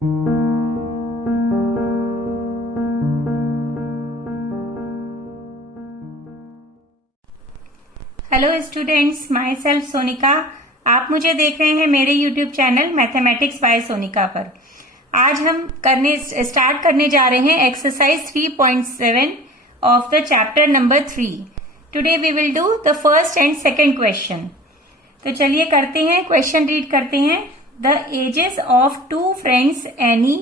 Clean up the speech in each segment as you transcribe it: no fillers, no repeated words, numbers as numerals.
Hello students, myself Sonika. आप मुझे देख रहे हैं मेरे YouTube channel mathematics by Sonika पर। आज हम स्टार्ट करने जा रहे हैं exercise 3.7 of the chapter number 3। Today we will do the first and second question. तो चलिए करते हैं, क्वेश्चन रीड करते हैं। The ages of two friends Annie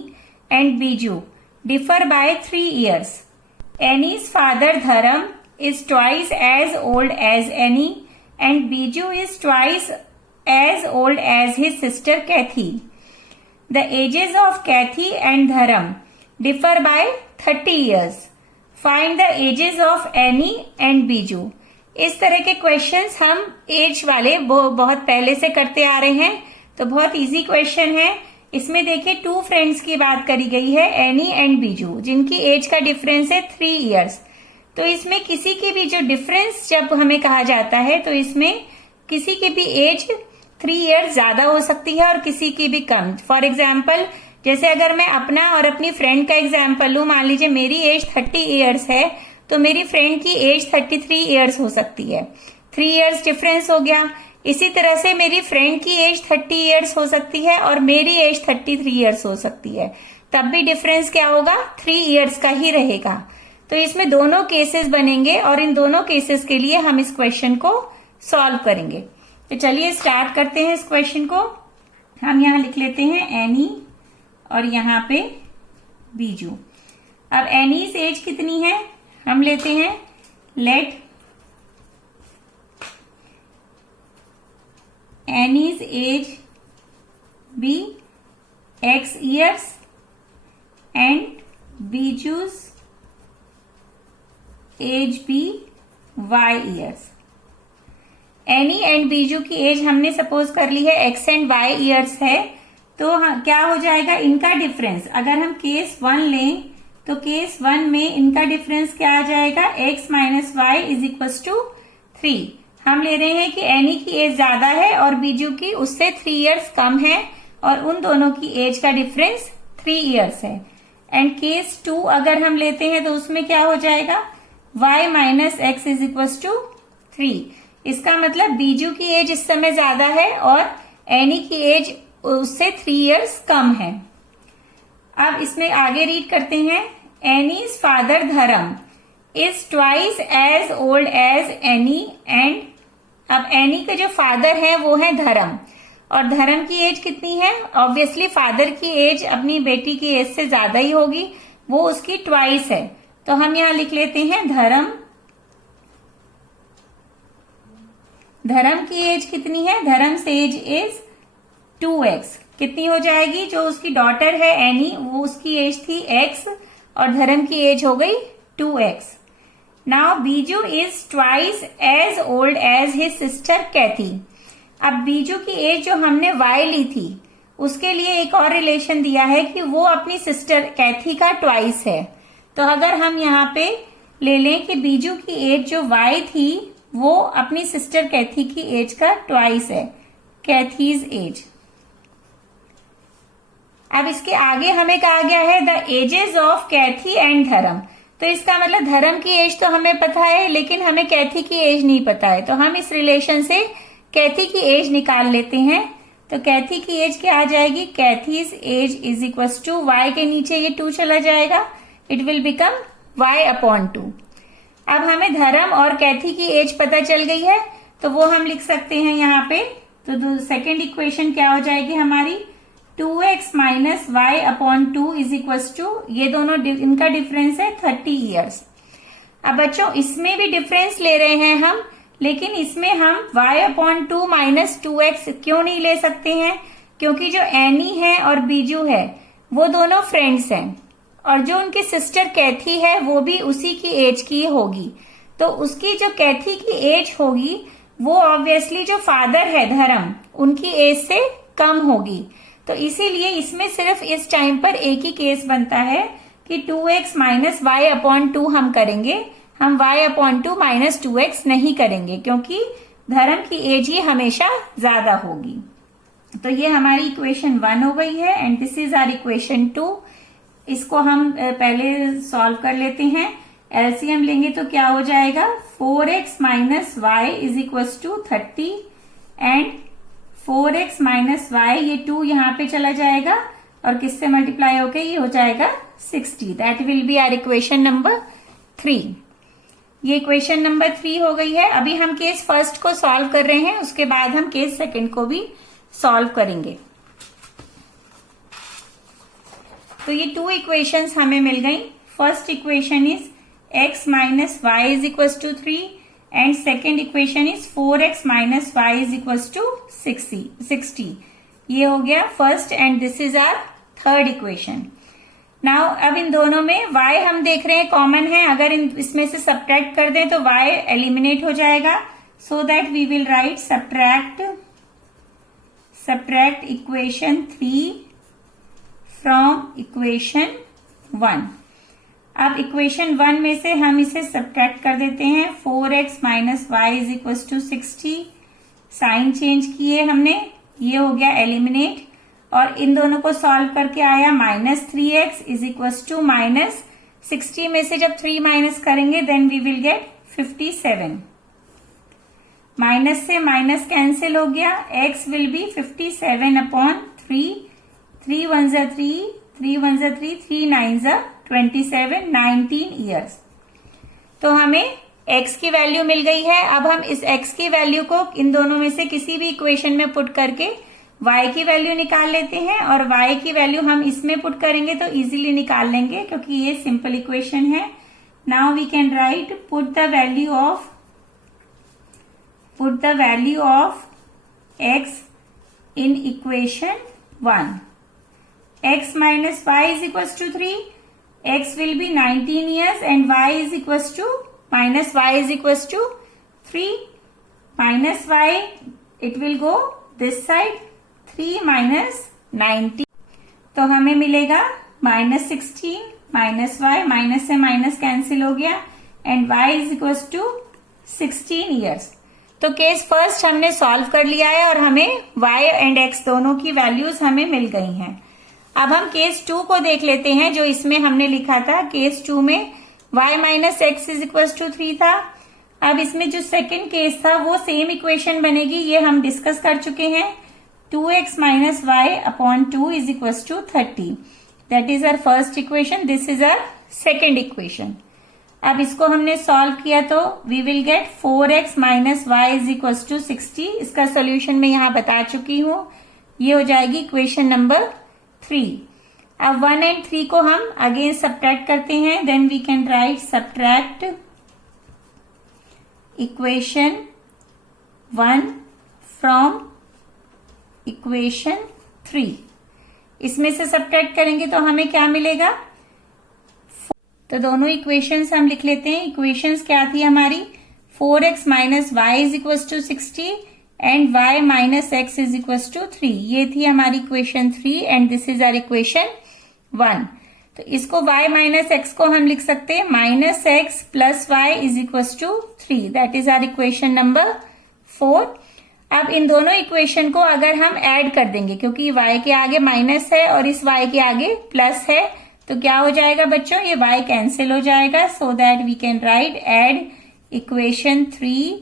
and Biju differ by 3 years. Annie's father Dharam is twice as old as Annie and Biju is twice as old as his sister Kathy. The ages of Kathy and Dharam differ by 30 years. Find the ages of Annie and Biju. इस तरह के questions हम as वाले बहुत पहले से करते आ रहे हैं, तो बहुत इजी क्वेश्चन है। इसमें देखिए टू फ्रेंड्स की बात करी गई है, एनी एंड बीजू, जिनकी एज का डिफरेंस है 3 years। तो इसमें किसी की भी जो डिफरेंस जब हमें कहा जाता है तो इसमें किसी की भी एज 3 years ज्यादा हो सकती है और किसी की भी कम। फॉर एग्जाम्पल, जैसे अगर मैं अपना और अपनी फ्रेंड का एग्जाम्पल लूं, मान लीजिए मेरी एज 30 years है तो मेरी फ्रेंड की एज 33 years हो सकती है। 3 years डिफरेंस हो गया। इसी तरह से मेरी फ्रेंड की एज 30 years हो सकती है और मेरी एज 33 years हो सकती है, तब भी डिफरेंस क्या होगा, 3 years का ही रहेगा। तो इसमें दोनों केसेस बनेंगे और इन दोनों केसेस के लिए हम इस क्वेश्चन को सॉल्व करेंगे। तो चलिए स्टार्ट करते हैं इस क्वेश्चन को। हम यहां लिख लेते हैं एनी और यहां पे बीजू। अब एनीज एज कितनी है, हम लेते हैं late Annie's age be X years and Biju's age be Y years. Annie and Biju की एज हमने सपोज कर ली है X and Y years है, तो क्या हो जाएगा इनका डिफरेंस। अगर हम केस 1 लें तो केस 1 में इनका डिफरेंस क्या आ जाएगा, X minus y is equal to 3। हम ले रहे हैं कि एनी की एज ज्यादा है और बीजू की उससे 3 years कम है और उन दोनों की एज का डिफरेंस 3 years है। एंड केस 2 अगर हम लेते हैं तो उसमें क्या हो जाएगा, y minus x is equal to 3। इसका मतलब बीजू की एज इस समय ज्यादा है और एनी की एज उससे 3 years कम है। अब इसमें आगे रीड करते हैं। Annie's father Dharam is twice as old as Annie and, अब एनी का जो फादर है वो है धर्म और धर्म की एज कितनी है, ऑब्वियसली फादर की एज अपनी बेटी की एज से ज्यादा ही होगी, वो उसकी ट्वाइस है। तो हम यहां लिख लेते हैं धर्म की एज कितनी है, धर्म एज इज 2x। कितनी हो जाएगी, जो उसकी डॉटर है एनी वो उसकी एज थी x और धर्म की एज हो गई 2x। Now Biju is twice as old as his sister Kathy. अब बीजू की एज जो हमने y ली थी उसके लिए एक और रिलेशन दिया है कि वो अपनी सिस्टर कैथी का ट्वाइस है। तो अगर हम यहाँ पे ले लें कि बीजू की एज जो y थी वो अपनी सिस्टर कैथी की एज का ट्वाइस है, कैथीज एज। अब इसके आगे हमें कहा गया है the ages of Cathy and Dharam. तो इसका मतलब धर्म की एज तो हमें पता है लेकिन हमें कैथी की एज नहीं पता है, तो हम इस रिलेशन से कैथी की एज निकाल लेते हैं। तो कैथी की एज क्या आ जाएगी, कैथीज x is equal to y के नीचे ये 2 चला जाएगा, it will become y upon 2। अब हमें धर्म और कैथी की एज पता चल गई है तो वो हम लिख सकते हैं यहाँ पे। तो सेकेंड इक्वेशन क्या हो जाएगी हमारी, 2x minus y upon 2 is equal to, ये दोनों इनका डिफरेंस है 30 years। अब बच्चों इसमें भी डिफरेंस ले रहे हैं हम, लेकिन इसमें हम y अपॉन 2 माइनस 2x क्यों नहीं ले सकते हैं, क्योंकि जो एनी है और बीजू है वो दोनों फ्रेंड्स हैं और जो उनकी सिस्टर कैथी है वो भी उसी की एज की होगी। तो उसकी जो कैथी की एज होगी वो ऑब्वियसली जो फादर है धर्म उनकी एज से कम होगी। तो इसीलिए इसमें सिर्फ इस टाइम पर एक ही केस बनता है कि 2x माइनस वाई अपॉन 2 हम करेंगे, हम y अपॉन 2 माइनस 2x नहीं करेंगे क्योंकि धर्म की एज ही हमेशा ज्यादा होगी। तो ये हमारी इक्वेशन 1 हो गई है and this is our equation 2। इसको हम पहले सॉल्व कर लेते हैं। एलसीएम लेंगे तो क्या हो जाएगा, 4x minus y is equal to 30 and 4x minus y, ये 2 यहाँ पे चला जाएगा और किससे मल्टीप्लाई होके ये हो जाएगा 60। That will be our equation number 3। ये इक्वेशन नंबर 3 हो गई है। अभी हम केस फर्स्ट को सॉल्व कर रहे हैं, उसके बाद हम केस सेकंड को भी सॉल्व करेंगे। तो ये 2 इक्वेशंस हमें मिल गई। First equation is x minus y is equal to 3 and second equation is 4x minus y is equal to 60। ये हो गया first and this is our third equation. Now अब इन दोनों में y हम देख रहे हैं कॉमन है, अगर इसमें से सब्ट्रैक्ट कर दें तो y एलिमिनेट हो जाएगा। So that we will write subtract equation 3 from equation 1। अब इक्वेशन 1 में से हम इसे सब्ट्रैक्ट कर देते हैं। 4x minus y is equal to 60, sign change किए हमने, ये हो गया एलिमिनेट और इन दोनों को सॉल्व करके आया minus 3x is equal to minus 60 में से जब 3 माइनस करेंगे then we will get 57। Minus से माइनस कैंसिल हो गया, x विल बी 57 अपॉन 3, 3 1 जा 3, 3 1 जा 3, 3 9 जा 27, 19 ईयर्स। तो हमें x की वैल्यू मिल गई है। अब हम इस x की वैल्यू को इन दोनों में से किसी भी इक्वेशन में पुट करके y की वैल्यू निकाल लेते हैं और y की वैल्यू हम इसमें पुट करेंगे तो इजीली निकाल लेंगे क्योंकि ये सिंपल इक्वेशन है। Now we can write put the value of x in equation 1। x minus y is equals to 3. X will be 19 years and y is equals to minus y is equals to 3. Minus y, it will go this side, 3 minus 19. तो हमें मिलेगा minus 16 minus y, minus से minus cancel हो गया and y is equals to 16 years. तो case first हमने solve कर लिया है और हमें y एंड x दोनों की वैल्यूज हमें मिल गई हैं। अब हम केस 2 को देख लेते हैं जो इसमें हमने लिखा था। केस 2 में y minus x is equal to 3 था। अब इसमें जो सेकेंड केस था वो सेम इक्वेशन बनेगी, ये हम डिस्कस कर चुके हैं। 2x minus y upon 2 is equal to 30। That is our first equation, this is our second equation. अब इसको हमने सॉल्व किया तो we will get 4x minus y is equal to 60। इसका सोल्यूशन मैं यहाँ बता चुकी हूँ, ये हो जाएगी इक्वेशन नंबर 3। अब 1 एंड 3 को हम अगेन सब्ट्रैक्ट करते हैं, then we can write subtract equation 1 from equation 3। इसमें से सब्ट्रैक्ट करेंगे तो हमें क्या मिलेगा, तो दोनों इक्वेशंस हम लिख लेते हैं। इक्वेशंस क्या थी हमारी, 4x minus y is equal to 60 and y minus x is equal to 3। ये थी हमारी equation 3 and this is our equation 1। तो इसको y माइनस एक्स को हम लिख सकते हैं minus x plus y is equal to 3। That is our equation number 4। अब इन दोनों इक्वेशन को अगर हम ऐड कर देंगे, क्योंकि y के आगे माइनस है और इस y के आगे प्लस है, तो क्या हो जाएगा बच्चों, ये y कैंसिल हो जाएगा। So that we can write add equation 3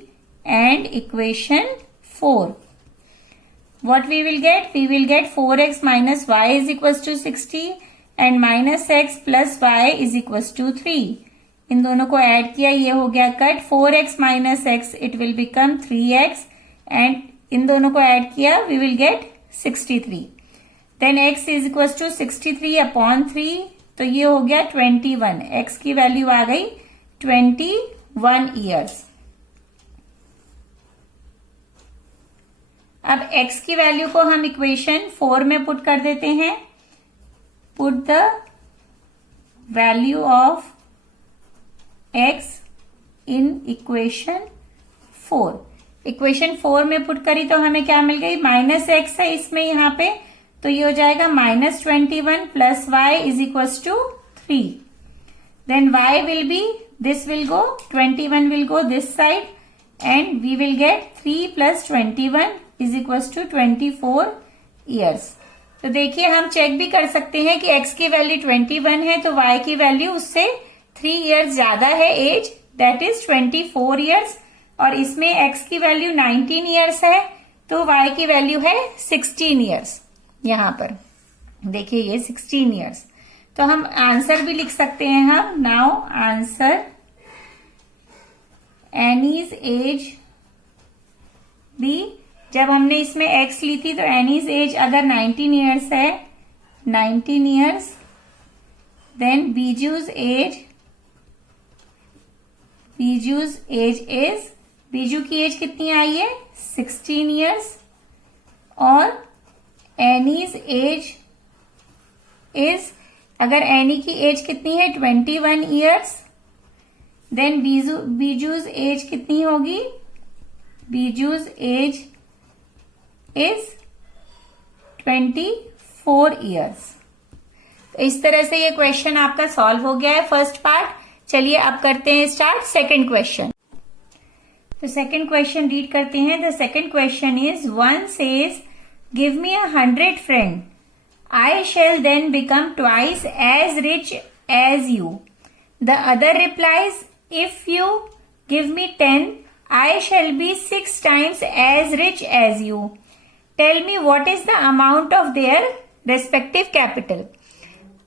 and equation 4. What we will get? We will get 4x minus y is equals to 60 and minus x plus y is equals to 3. इन दोनों को add किया, ये हो गया cut. 4x minus x it will become 3x and इन दोनों को add किया we will get 63. Then x is equals to 63 upon 3, तो ये हो गया 21। x की वैल्यू आ गई 21 ईयर्स। अब x की वैल्यू को हम इक्वेशन 4 में पुट कर देते हैं। Put the value of x in equation 4। Equation 4 में पुट करी तो हमें क्या मिल गई, माइनस एक्स है इसमें यहाँ पे, तो ये हो जाएगा minus 21 plus y is equal to 3। Then y will be, this will go, 21 will go this side and we will get 3 plus 21 is equals to 24 years. तो देखिए हम चेक भी कर सकते हैं कि x की वैल्यू 21 है तो y की वैल्यू उससे 3 ईयर्स ज्यादा है एज, दैट इज 24 ईयर्स। और इसमें x की वैल्यू 19 ईयर्स है तो y की वैल्यू है 16 ईयर्स। यहां पर देखिए ये 16 ईयर्स। तो हम आंसर भी लिख सकते हैं हम, now answer Annie's age be. जब हमने इसमें x ली थी तो एनीज एज अगर 19 ईयर्स है, 19 years, then Biju's age is, Biju की एज कितनी आई है 16 ईयर्स, और एनीज एज इज, अगर एनी की एज कितनी है 21 ईयर्स, देन बीजूज एज कितनी होगी, बीजूज एज इज 24 ईयर्स। तो इस तरह से ये क्वेश्चन आपका सॉल्व हो गया है फर्स्ट पार्ट। चलिए अब करते हैं स्टार्ट सेकंड क्वेश्चन। तो सेकंड क्वेश्चन रीड करते हैं। The second question is, one says give me 100 friend, I shall then become twice as rich as you. The other replies, if you give me 10 I shall be 6 times as rich as you. Tell me what is the amount of their respective capital.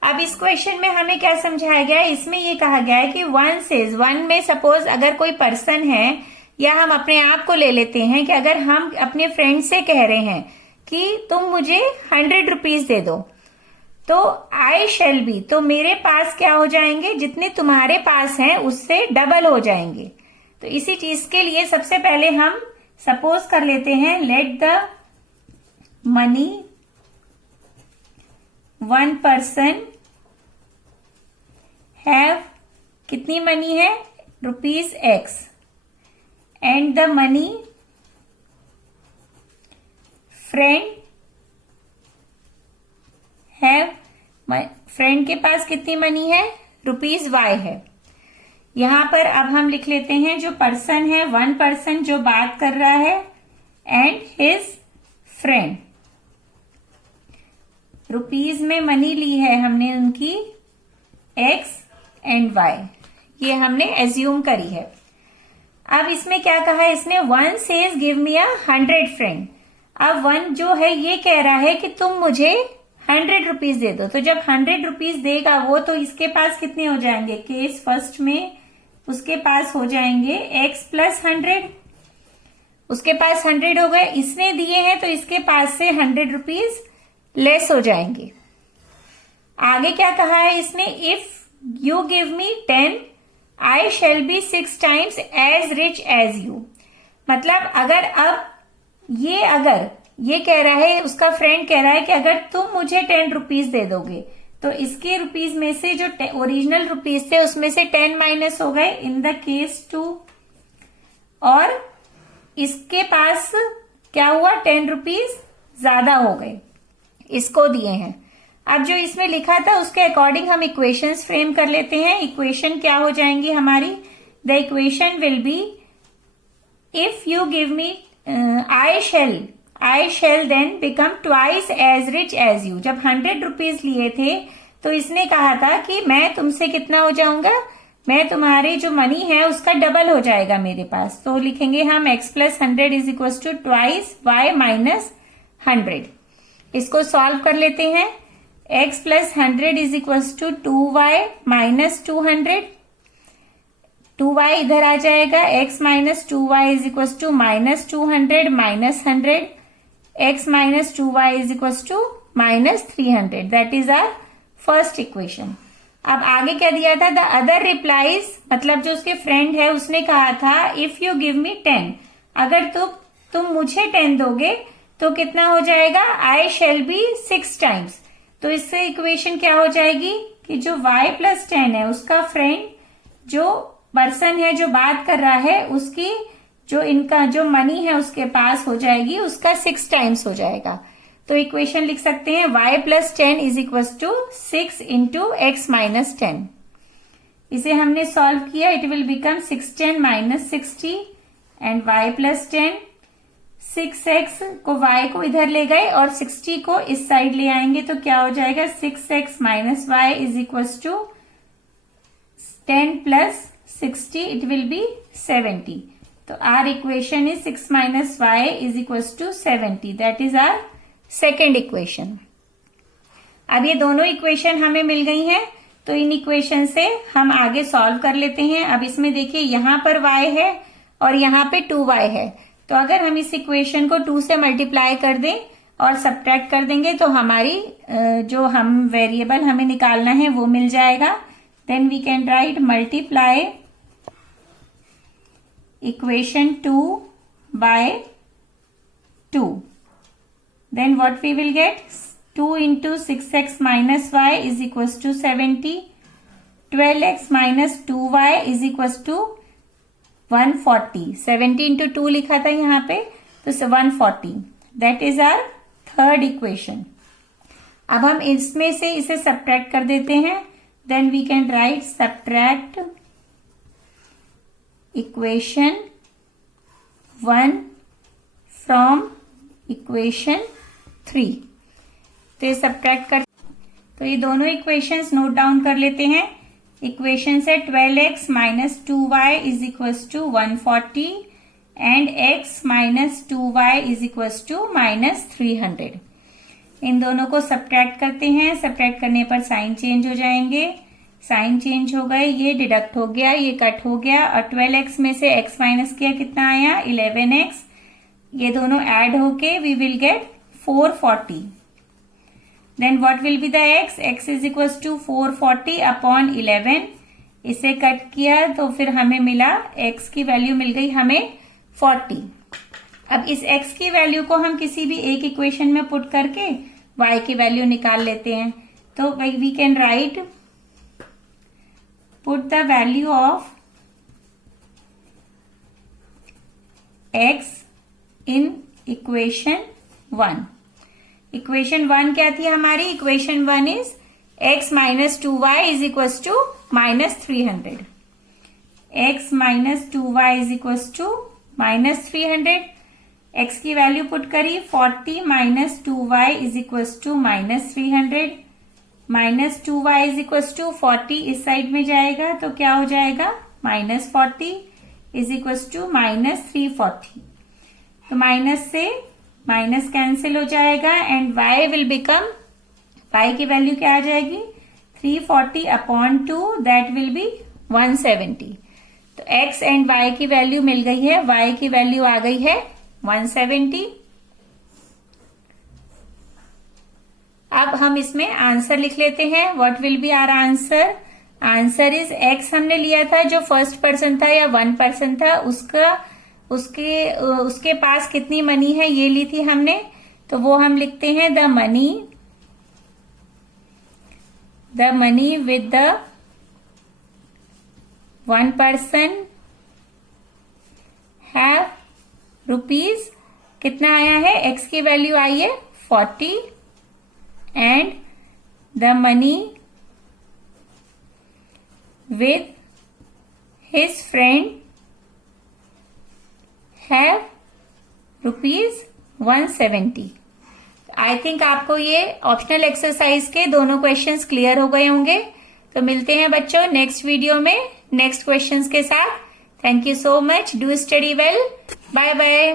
अब इस question में हमें क्या समझाया गया है, इसमें ये कहा गया है कि वन सेज, वन में सपोज अगर कोई पर्सन है, या हम अपने आप को ले लेते हैं कि अगर हम अपने फ्रेंड से कह रहे हैं कि तुम मुझे 100 रुपीज दे दो, तो आई शेल बी, तो मेरे पास क्या हो जाएंगे, जितने तुम्हारे पास हैं उससे डबल हो जाएंगे। तो इसी चीज के लिए सबसे पहले हम सपोज कर लेते हैं, let the money one person have, कितनी मनी है ₹X, and the money friend have, friend के पास कितनी मनी है ₹Y है। यहां पर अब हम लिख लेते हैं जो पर्सन है, वन पर्सन जो बात कर रहा है, एंड हिज फ्रेंड, रुपीज में मनी ली है हमने उनकी X एंड Y, ये हमने एज्यूम करी है। अब इसमें क्या कहा है इसने, one says give me 100 friend. अब वन जो है ये कह रहा है कि तुम मुझे 100 रुपीज दे दो। तो जब 100 रुपीज देगा वो, तो इसके पास कितने हो जाएंगे, केस फर्स्ट में उसके पास हो जाएंगे x प्लस 100, उसके पास 100 हो गए, इसने दिए हैं तो इसके पास से 100 रुपीज लेस हो जाएंगे। आगे क्या कहा है इसने, if you give me 10 I shall be 6 times as rich as you. मतलब अगर ये कह रहा है, उसका फ्रेंड कह रहा है कि अगर तुम मुझे 10 रुपीज दे दोगे, तो इसके रुपीज में से जो ओरिजिनल रुपीज थे उसमें से 10 माइनस हो गए इन द केस 2, और इसके पास क्या हुआ 10 रुपीज ज्यादा हो गए, इसको दिए हैं। अब जो इसमें लिखा था उसके अकॉर्डिंग हम इक्वेशंस फ्रेम कर लेते हैं। इक्वेशन क्या हो जाएंगी हमारी, the equation will be, if you give me I shall then become twice as rich as you. जब 100 रुपीज लिए थे तो इसने कहा था कि मैं तुमसे कितना हो जाऊंगा, मैं तुम्हारे जो मनी है उसका डबल हो जाएगा मेरे पास। तो लिखेंगे हम x plus 100 is equal to twice y minus 100। इसको सॉल्व कर लेते हैं, x plus 100 is equal to 2y minus 200, 2y इधर आ जाएगा, x minus 2y is equal to minus 200 minus 100, x minus 2y is equal to minus 300, that is our first equation. अब आगे क्या दिया था, द अदर रिप्लाईज, मतलब जो उसके फ्रेंड है उसने कहा था इफ यू गिव मी 10, अगर तुम मुझे 10 दोगे तो कितना हो जाएगा, आई शेल बी 6 टाइम्स। तो इससे इक्वेशन क्या हो जाएगी कि जो y प्लस 10 है उसका फ्रेंड जो पर्सन है जो बात कर रहा है उसकी जो इनका जो मनी है उसके पास हो जाएगी, उसका 6 टाइम्स हो जाएगा। तो इक्वेशन लिख सकते हैं y plus 10 is equal to 6 into x minus 10। इसे हमने सॉल्व किया, it will become 610 minus 60 and y plus 10 6x को y को इधर ले गए और 60 को इस साइड ले आएंगे तो क्या हो जाएगा 6x minus y is equal to 10 plus 60 it will be 70. तो our equation is 6 minus y is equal to 70. That is our second equation. अब ये दोनों इक्वेशन हमें मिल गई हैं तो इन इक्वेशन से हम आगे सॉल्व कर लेते हैं. अब इसमें देखिए यहां पर y है और यहां पे 2y है. तो अगर हम इस इक्वेशन को 2 से मल्टीप्लाई कर दें और सब्ट्रैक्ट कर देंगे तो हमारी जो हम वेरिएबल हमें निकालना है वो मिल जाएगा. Then we can write multiply equation 2 by 2. Then what we will get 2 into 6x minus y is equals to 70. 12x minus 2y is equals to 140. 70 into 2 लिखा था यहाँ पे तो 140. That is our third equation. अब हम इसमें से इसे subtract कर देते हैं. Then we can write subtract equation 1 from equation 3. तो ये सब्ट्रैक्ट कर तो ये दोनों इक्वेशंस नोट डाउन कर लेते हैं. इक्वेशन है 12x minus 2y is equal to 140 and x minus 2y is equal to minus 300. इन दोनों को सब्ट्रैक्ट करते हैं. सब्ट्रैक्ट करने पर साइन चेंज हो जाएंगे. साइन चेंज हो गए, ये डिडक्ट हो गया, ये कट हो गया और 12x में से x माइनस किया कितना आया 11x. ये दोनों ऐड होके we will get 440. Then what will be the x? x is equals to 440 upon 11. इसे कट किया तो फिर हमें मिला x की वैल्यू मिल गई हमें 40. अब इस x की वैल्यू को हम किसी भी एक इक्वेशन में पुट करके y की वैल्यू निकाल लेते हैं. तो we can write put the value of x in equation 1. Equation 1 क्या थी हमारी? Equation 1 is x minus 2y is equal to minus 300. x minus 2y is equal to minus 300. x की वैल्यू पुट करी 40 minus 2y is equal to minus 300. Minus 2y is equal to 40 इस side में जाएगा तो क्या हो जाएगा minus 40 is equal to minus 340. तो माइनस से माइनस कैंसिल हो जाएगा and y will become y की वैल्यू क्या आ जाएगी 340 अपॉन 2 दैट विल बी 170. तो x एंड y की वैल्यू मिल गई है. y की वैल्यू आ गई है 170. अब हम इसमें आंसर लिख लेते हैं. What will be our answer? Answer is x हमने लिया था जो फर्स्ट पर्सन था या 1 पर्सन था उसके पास कितनी मनी है ये ली थी हमने. तो वो हम लिखते हैं the money with the 1 person have rupees. कितना आया है? x की वैल्यू आई है 40 and the money with his friend have rupees 170. I think आपको ये ऑप्शनल एक्सरसाइज के दोनों क्वेश्चंस क्लियर हो गए होंगे. तो मिलते हैं बच्चों नेक्स्ट वीडियो में नेक्स्ट क्वेश्चंस के साथ. Thank you so much. Do study well. Bye bye.